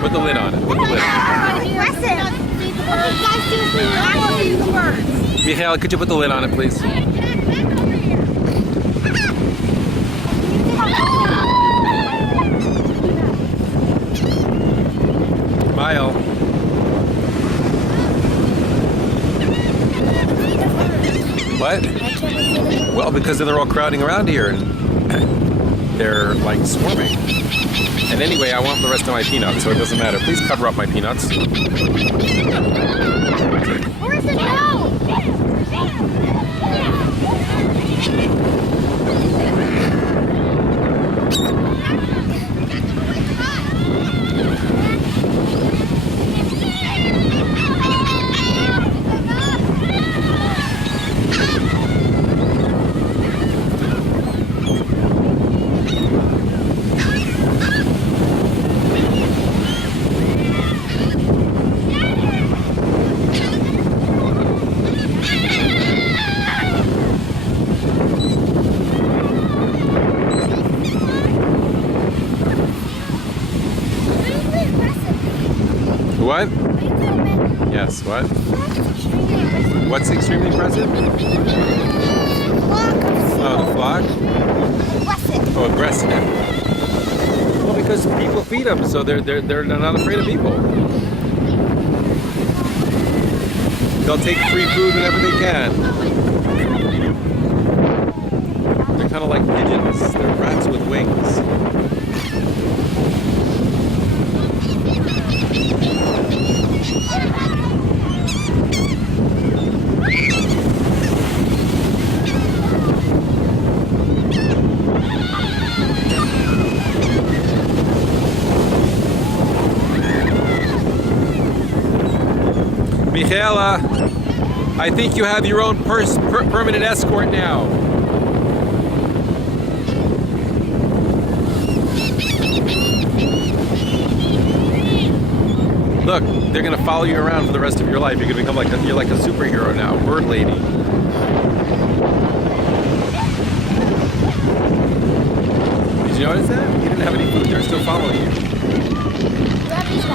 Put the lid on it. Put the lid on it. Michaela, could you put the lid on it, please? Smile. What? Well, because they're all crowding around here and they're like swarming. And anyway, I want the rest of my peanuts, so it doesn't matter. Please cover up my peanuts. Where is it now? What? Yes, what? What's extremely impressive? Oh, the flock? Oh, aggressive. Well, because people feed them, so they're not afraid of people. They'll take free food whenever they can. They're kind of like pigeons. They're rats with wings. Michaela, I think you have your own permanent escort now. Look, they're gonna follow you around for the rest of your life. You're gonna become like you're like a superhero now, bird lady. Did you notice that? You didn't have any food. They're still following you.